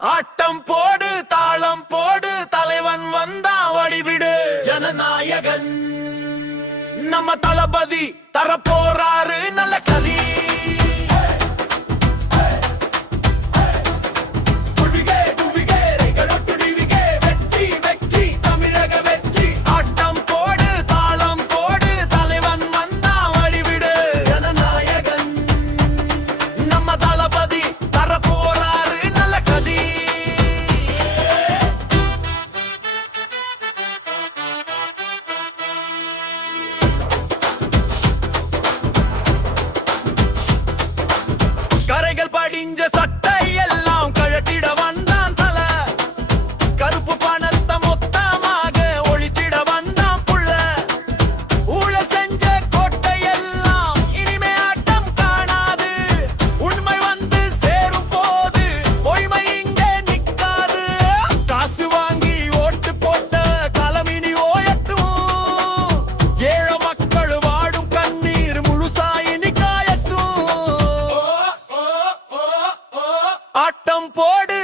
ஆட்டம் போடு தாளம் போடு தலைவன் வந்தா வடிவிடு ஜனநாயகன் நம்ம தளபதி தரப்போறாரு நல்ல கதி படிஞ்ச சட்டை எல்லாம் கழட்டிட வந்தான் தல கருப்பு பணத்தை மொத்தமாக ஒழிச்சிட வந்தான் புள்ள ஊழ செஞ்ச கோட்டை எல்லாம் இனிமே ஆட்டம் காணாது உண்மை வந்து சேரும் போது பொய்மை இங்கே நிக்காது காசு வாங்கி ஓட்டு போட்ட களமினி ஓயட்டும் ஏழ மக்கள் வாடும் கண்ணீர் முழுசாய் நிக்காயட்டும் ஆட்டம் போடு